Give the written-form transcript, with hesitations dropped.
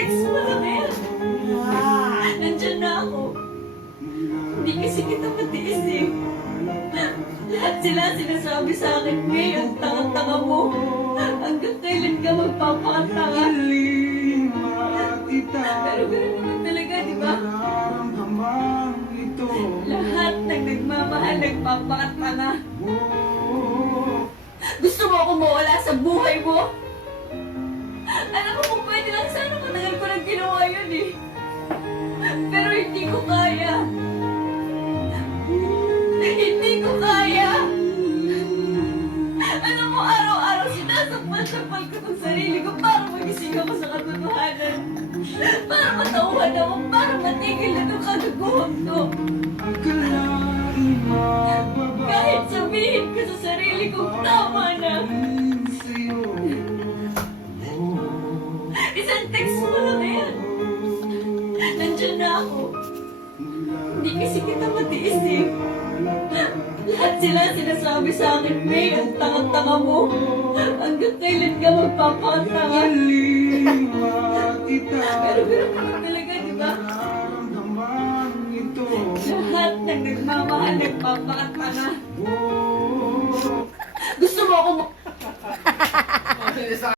text mo lang yan. Nandyan na ako. Hindi kasi kita matiis eh. Lahat sila sinasabi sa akin, May, ang tanga-tanga mo. Hanggang kailan ka magpapakatanga. Pero gano'n naman talaga, di ba? Lahat ng nagmamahal, nagpapakatanga. Gusto mo ako mawala sa buhay mo? Alam mo kung pwede lang sana matagal ko nang ginawa yun eh. Pero hindi ko kaya. Hindi ko kaya. Alam mo, araw-araw sinasakmal-sakmal ko ng sarili ko para magising ako sa katotohanan. Para matauhan ako, para matigil na itong kagaguhang to. Kahit sabihin ko sa sarili ko, tama na. Isang text mo lang yan. Nandyan na ako. Hindi kasi kita matiis eh. Lahat sila sinasabi sa akin, May, ang tanga-tanga mo. Hanggang kailan ka magpapakatanga. Pero gano'n naman talaga, di ba? Lahat ng nagmamahal, nagpapakatanga. Gusto mo ako